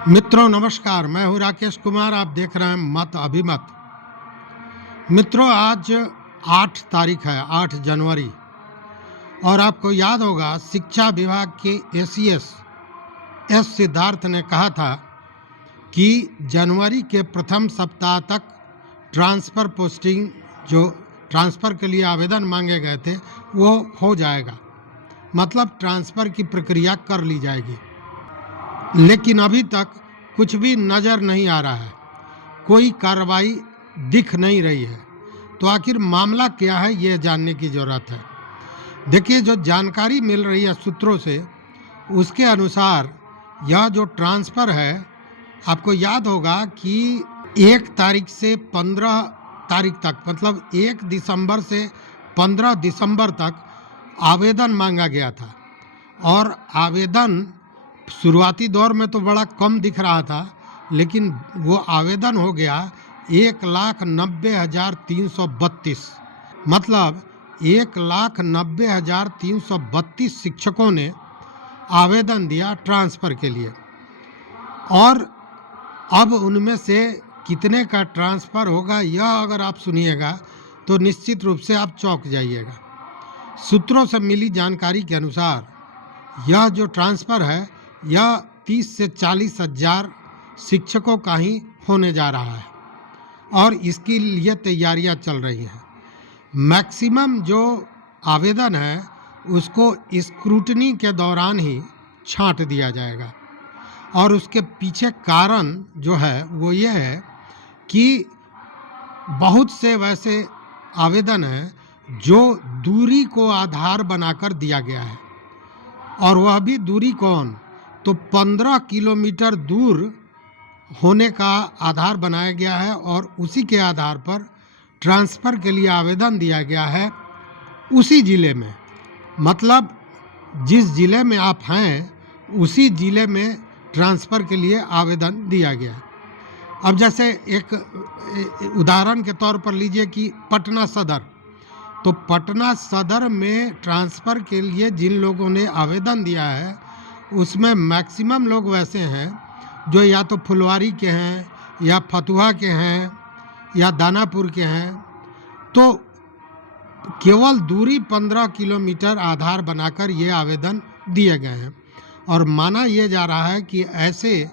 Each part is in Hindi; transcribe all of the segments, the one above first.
मित्रों नमस्कार, मैं हूं राकेश कुमार। आप देख रहे हैं मत अभिमत। मित्रों, आज 8 तारीख है, 8 जनवरी, और आपको याद होगा शिक्षा विभाग के एसीएस एस सिद्धार्थ ने कहा था कि जनवरी के प्रथम सप्ताह तक ट्रांसफ़र पोस्टिंग, जो ट्रांसफ़र के लिए आवेदन मांगे गए थे, वो हो जाएगा। मतलब ट्रांसफ़र की प्रक्रिया कर ली जाएगी। लेकिन अभी तक कुछ भी नज़र नहीं आ रहा है, कोई कार्रवाई दिख नहीं रही है। तो आखिर मामला क्या है, ये जानने की ज़रूरत है। देखिए, जो जानकारी मिल रही है सूत्रों से, उसके अनुसार यह जो ट्रांसफ़र है, आपको याद होगा कि 1 तारीख से 15 तारीख तक, मतलब 1 दिसंबर से 15 दिसंबर तक आवेदन मांगा गया था। और आवेदन शुरुआती दौर में तो बड़ा कम दिख रहा था, लेकिन वो आवेदन हो गया 1,90,332। मतलब 1,90,332 शिक्षकों ने आवेदन दिया ट्रांसफ़र के लिए। और अब उनमें से कितने का ट्रांसफ़र होगा, यह अगर आप सुनिएगा तो निश्चित रूप से आप चौंक जाइएगा। सूत्रों से मिली जानकारी के अनुसार यह जो ट्रांसफ़र है, यह 30 से 40 हज़ार शिक्षकों का ही होने जा रहा है, और इसके लिए तैयारियां चल रही हैं। मैक्सिमम जो आवेदन है उसको स्क्रूटनी के दौरान ही छांट दिया जाएगा। और उसके पीछे कारण जो है वो ये है कि बहुत से वैसे आवेदन हैं जो दूरी को आधार बनाकर दिया गया है, और वह भी दूरी कौन, तो 15 किलोमीटर दूर होने का आधार बनाया गया है, और उसी के आधार पर ट्रांसफ़र के लिए आवेदन दिया गया है उसी ज़िले में। मतलब जिस ज़िले में आप हैं उसी ज़िले में ट्रांसफ़र के लिए आवेदन दिया गया। अब जैसे एक उदाहरण के तौर पर लीजिए कि पटना सदर, तो पटना सदर में ट्रांसफ़र के लिए जिन लोगों ने आवेदन दिया है उसमें मैक्सिमम लोग वैसे हैं जो या तो फुलवारी के हैं, या फतुहा के हैं, या दानापुर के हैं। तो केवल दूरी 15 किलोमीटर आधार बनाकर ये आवेदन दिए गए हैं, और माना ये जा रहा है कि ऐसे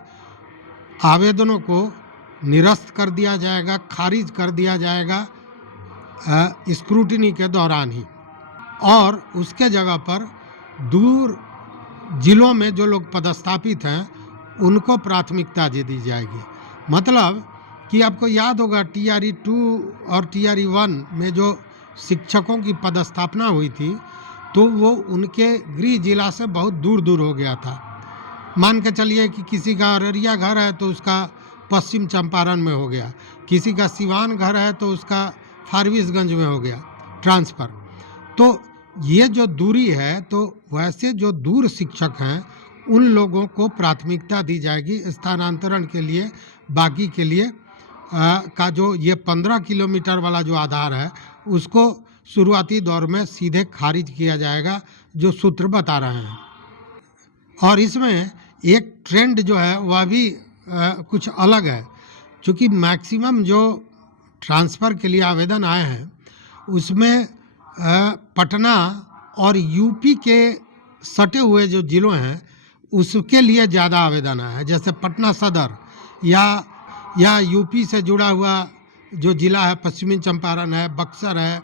आवेदनों को निरस्त कर दिया जाएगा, खारिज कर दिया जाएगा स्क्रूटनी के दौरान ही, और उसके जगह पर दूर जिलों में जो लोग पदस्थापित हैं उनको प्राथमिकता दे दी जाएगी। मतलब कि आपको याद होगा TRE 2 और TRE 1 में जो शिक्षकों की पदस्थापना हुई थी, तो वो उनके गृह जिला से बहुत दूर दूर हो गया था। मान के चलिए कि किसी का अररिया घर है तो उसका पश्चिम चंपारण में हो गया, किसी का सिवान घर है तो उसका फारबिसगंज में हो गया ट्रांसफ़र। तो ये जो दूरी है, तो वैसे जो दूर शिक्षक हैं उन लोगों को प्राथमिकता दी जाएगी स्थानांतरण के लिए। बाकी के लिए का जो ये 15 किलोमीटर वाला जो आधार है उसको शुरुआती दौर में सीधे खारिज किया जाएगा, जो सूत्र बता रहे हैं। और इसमें एक ट्रेंड जो है वह भी कुछ अलग है, क्योंकि मैक्सिमम जो ट्रांसफ़र के लिए आवेदन आए हैं उसमें पटना और यूपी के सटे हुए जो ज़िलों हैं उसके लिए ज़्यादा आवेदन आया है। जैसे पटना सदर या यूपी से जुड़ा हुआ जो ज़िला है, पश्चिमी चंपारण है, बक्सर है,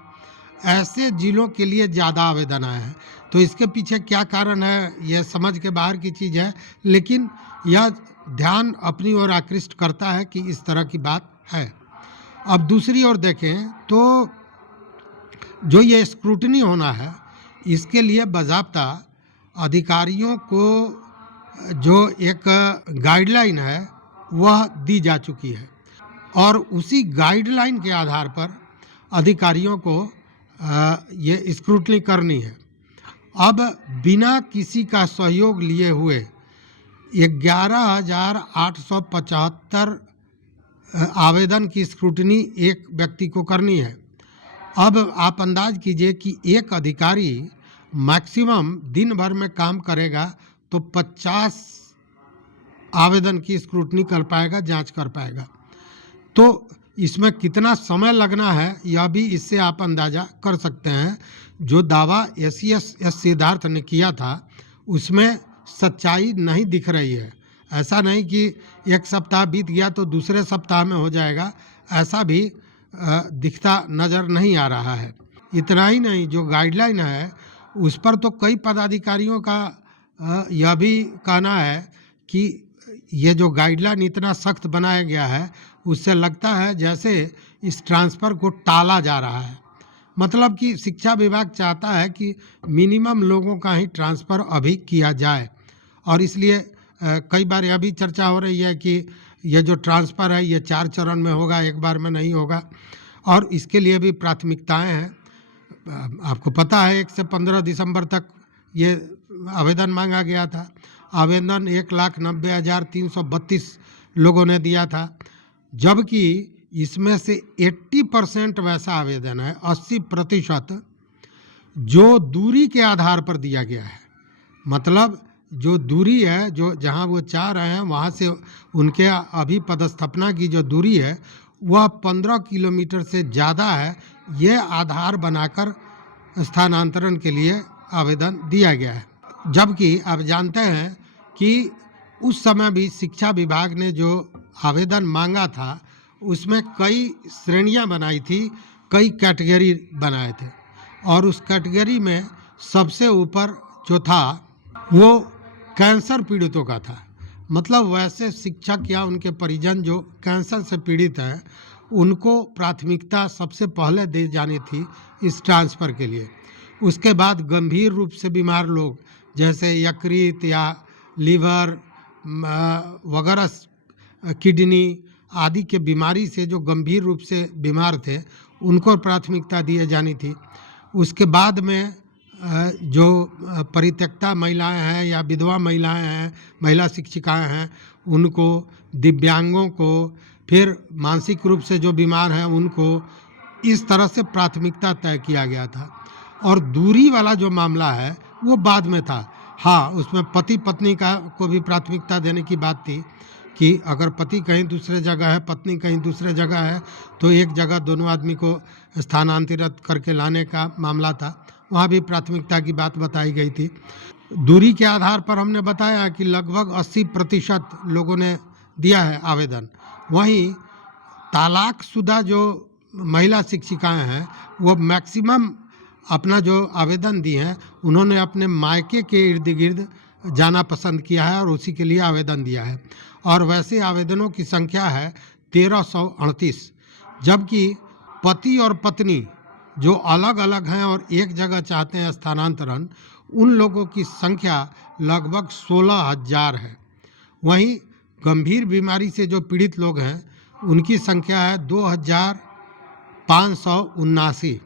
ऐसे ज़िलों के लिए ज़्यादा आवेदन आए हैं। तो इसके पीछे क्या कारण है, यह समझ के बाहर की चीज़ है, लेकिन यह ध्यान अपनी ओर आकृष्ट करता है कि इस तरह की बात है। अब दूसरी ओर देखें तो जो ये स्क्रूटनी होना है, इसके लिए बाज़ाब्ता अधिकारियों को जो एक गाइडलाइन है वह दी जा चुकी है, और उसी गाइडलाइन के आधार पर अधिकारियों को ये स्क्रूटनी करनी है। अब बिना किसी का सहयोग लिए हुए 11,875 आवेदन की स्क्रूटनी एक व्यक्ति को करनी है। अब आप अंदाज कीजिए कि एक अधिकारी मैक्सिमम दिन भर में काम करेगा तो 50 आवेदन की स्क्रूटनी कर पाएगा, जांच कर पाएगा। तो इसमें कितना समय लगना है यह भी इससे आप अंदाज़ा कर सकते हैं। जो दावा एस सिद्धार्थ ने किया था उसमें सच्चाई नहीं दिख रही है। ऐसा नहीं कि एक सप्ताह बीत गया तो दूसरे सप्ताह में हो जाएगा, ऐसा भी दिखता नज़र नहीं आ रहा है। इतना ही नहीं, जो गाइडलाइन है उस पर तो कई पदाधिकारियों का यह भी कहना है कि ये जो गाइडलाइन इतना सख्त बनाया गया है उससे लगता है जैसे इस ट्रांसफ़र को टाला जा रहा है। मतलब कि शिक्षा विभाग चाहता है कि मिनिमम लोगों का ही ट्रांसफ़र अभी किया जाए, और इसलिए कई बार यह भी चर्चा हो रही है कि ये जो ट्रांसफ़र है ये 4 चरण में होगा, एक बार में नहीं होगा, और इसके लिए भी प्राथमिकताएं हैं। आपको पता है 1 से 15 दिसंबर तक ये आवेदन मांगा गया था। आवेदन 1,90,332 लोगों ने दिया था, जबकि इसमें से 80% वैसा आवेदन है, 80% जो दूरी के आधार पर दिया गया है। मतलब जो दूरी है, जो जहां वो चाह रहे हैं वहां से उनके अभी पदस्थापना की जो दूरी है वह 15 किलोमीटर से ज़्यादा है, ये आधार बनाकर स्थानांतरण के लिए आवेदन दिया गया है। जबकि आप जानते हैं कि उस समय भी शिक्षा विभाग ने जो आवेदन मांगा था उसमें कई श्रेणियां बनाई थी, कई कैटेगरी बनाए थे, और उस कैटेगरी में सबसे ऊपर जो था वो कैंसर पीड़ितों का था। मतलब वैसे शिक्षक या उनके परिजन जो कैंसर से पीड़ित हैं उनको प्राथमिकता सबसे पहले दी जानी थी इस ट्रांसफ़र के लिए। उसके बाद गंभीर रूप से बीमार लोग जैसे यकृत या लीवर वगैरह, किडनी आदि के बीमारी से जो गंभीर रूप से बीमार थे उनको प्राथमिकता दिए जानी थी। उसके बाद में जो परित्यक्ता महिलाएं हैं या विधवा महिलाएं हैं, महिला शिक्षिकाएं हैं, उनको, दिव्यांगों को, फिर मानसिक रूप से जो बीमार हैं उनको, इस तरह से प्राथमिकता तय किया गया था। और दूरी वाला जो मामला है वो बाद में था। हाँ, उसमें पति पत्नी का को भी प्राथमिकता देने की बात थी कि अगर पति कहीं दूसरे जगह है, पत्नी कहीं दूसरे जगह है, तो एक जगह दोनों आदमी को स्थानांतरित करके लाने का मामला था, वहाँ भी प्राथमिकता की बात बताई गई थी। दूरी के आधार पर हमने बताया कि लगभग 80% लोगों ने दिया है आवेदन। वहीं तलाकशुदा जो महिला शिक्षिकाएं हैं वो मैक्सिमम अपना जो आवेदन दी हैं उन्होंने अपने मायके के इर्द गिर्द जाना पसंद किया है और उसी के लिए आवेदन दिया है। और वैसे आवेदनों की संख्या है 1338, जबकि पति और पत्नी जो अलग अलग हैं और एक जगह चाहते हैं स्थानांतरण, उन लोगों की संख्या लगभग 16,000 है। वहीं गंभीर बीमारी से जो पीड़ित लोग हैं उनकी संख्या है 2,579,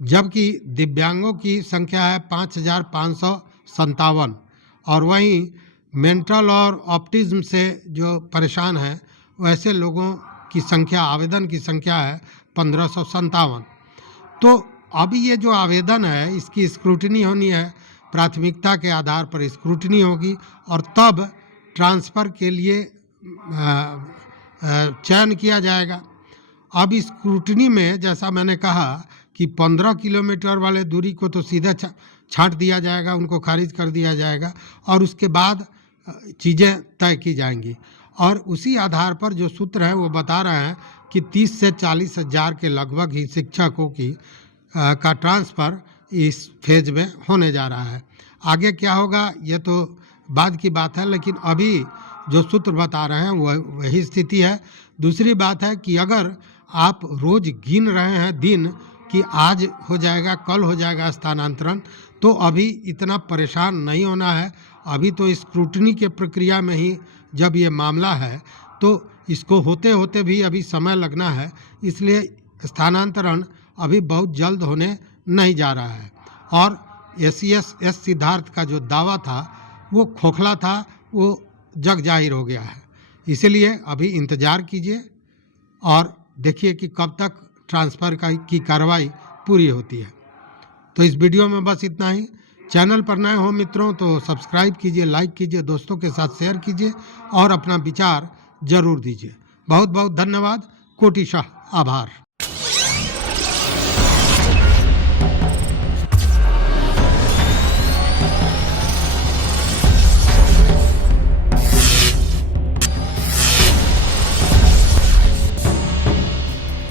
जबकि दिव्यांगों की संख्या है 5,557। और वहीं मेंटल और ऑटिज्म से जो परेशान हैं वैसे लोगों की संख्या, आवेदन की संख्या है 1,557। तो अभी ये जो आवेदन है इसकी स्क्रूटनी होनी है, प्राथमिकता के आधार पर स्क्रूटनी होगी और तब ट्रांसफ़र के लिए चयन किया जाएगा। अब इस स्क्रूटनी में जैसा मैंने कहा कि 15 किलोमीटर वाले दूरी को तो सीधा छांट दिया जाएगा, उनको खारिज कर दिया जाएगा, और उसके बाद चीज़ें तय की जाएंगी। और उसी आधार पर जो सूत्र है वो बता रहे हैं कि 30 से 40 हज़ार के लगभग ही शिक्षकों की का ट्रांसफ़र इस फेज में होने जा रहा है। आगे क्या होगा ये तो बाद की बात है, लेकिन अभी जो सूत्र बता रहे हैं वही स्थिति है। दूसरी बात है कि अगर आप रोज़ गिन रहे हैं दिन कि आज हो जाएगा, कल हो जाएगा स्थानांतरण, तो अभी इतना परेशान नहीं होना है। अभी तो स्क्रूटनी के प्रक्रिया में ही जब ये मामला है तो इसको होते होते भी अभी समय लगना है, इसलिए स्थानांतरण अभी बहुत जल्द होने नहीं जा रहा है। और एस सिद्धार्थ का जो दावा था वो खोखला था, वो जग जाहिर हो गया है। इसीलिए अभी इंतज़ार कीजिए और देखिए कि कब तक ट्रांसफ़र की कार्रवाई पूरी होती है। तो इस वीडियो में बस इतना ही। चैनल पर नए हो मित्रों तो सब्सक्राइब कीजिए, लाइक कीजिए, दोस्तों के साथ शेयर कीजिए और अपना विचार जरूर दीजिए। बहुत बहुत धन्यवाद, कोटिशाह आभार।